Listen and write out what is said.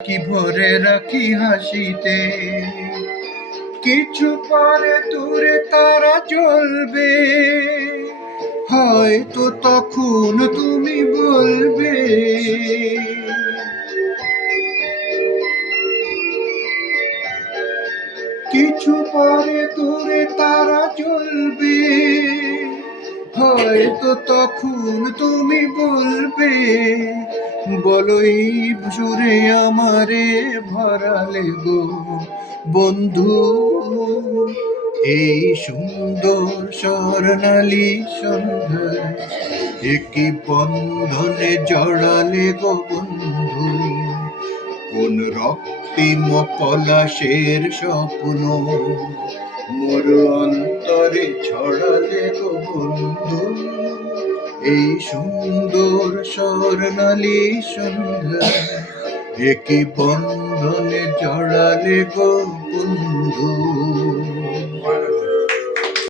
কি ভরে রাখি হাসিতে, কিছু পরে দূরে তারা জ্বলবে, হয়তো তখন তুমি বলবে কিছু পরে দূরে তারা জ্বলবে, হয়তো তখন তুমি বলবে, বলই সুরে আমারে ভরালে গো বন্ধু, এই সুন্দর স্বর্ণালী সন্ধ্যায় একই বন্ধনে জড়ালে গো বন্ধু, কোন রক্তিম পলাশের স্বপ্ন মোর অন্তরে ছড়ালে গো বন্ধু, এই সুন্দর স্বর্ণালী সন্ধ্যা একই বন্ধনে জড়ালে গো বন্ধু।